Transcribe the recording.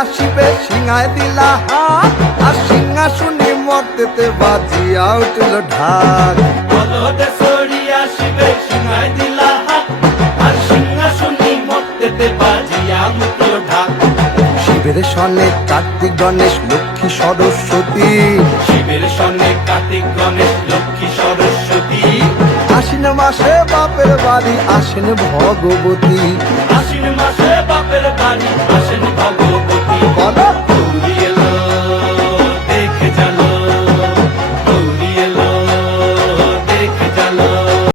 আসিবে সিংহায় দিলা হাত, আর সিংহাসনে মর্তেতে বাজিয়া উঠল ঢাক। বলদে সরি আসিবে সিংহায় দিলা হাত, আর সিংহাসনে মর্তেতে বাজিয়া উঠল ঢাক। শিবের সনে কার্তিক গণেশ লক্ষ্মী সরস্বতী, শিবের সনে কার্তিক গণেশ লক্ষ্মী সরস্বতী। আশ্বিন মাসে বাপের বাড়ি আসেন ভগবতী। আশ্বিন মাসে বাপের বাড়ি আসেন ভগবতী। বলো